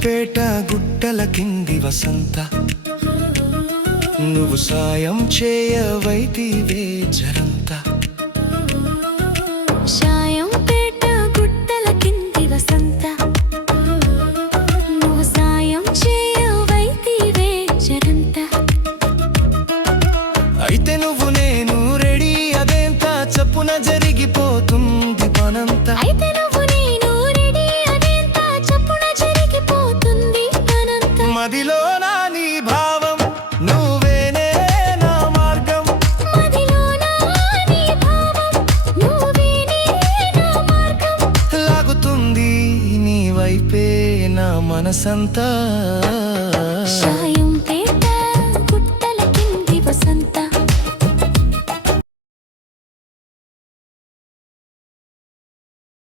శాయంపేట గుట్టల కింది వసంత, నువ్వు సాయం చేయవైతివే జరంత. శాయంపేట గుట్టల కింది వసంత, నువ్వు సాయం చేయవైతివే జరంత. అయితే నువ్వు నేను రెడీ అదేంత చప్పున జరిగిపోతుంది పనంతా. అయితే నువ్వు నేను రెడీ అదేంత చప్పున జరిగిపోతుంది పనంతా. మదిలో నా నీ భావం నువ్వేనే నా మార్గం, మదిలో నా నీ భావం నువ్వేనే నా మార్గం. లాగుతుంది నీ వైపే నా మనసంతా.